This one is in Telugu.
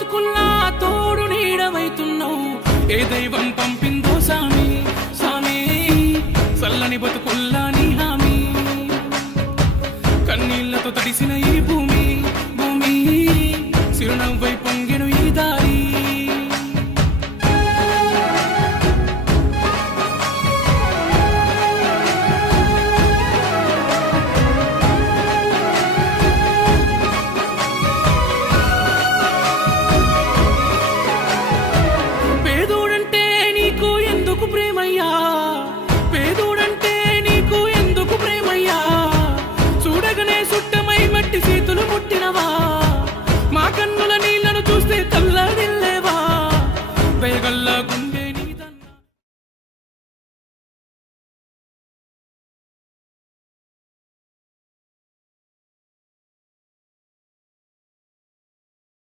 బతుకుల్లా తోడు నీడవైతున్నావు ఏ దైవం పంపిందో సామి సామి చల్లని బతుకుల్లా నీ హామీ కన్నీళ్లతో తడిసిన ఈ భూమి భూమి చిరునవ్వై పొంగెను ఈ దారి చేతులు ముట్టినవా మా కన్నుల నీళ్లను చూస్తే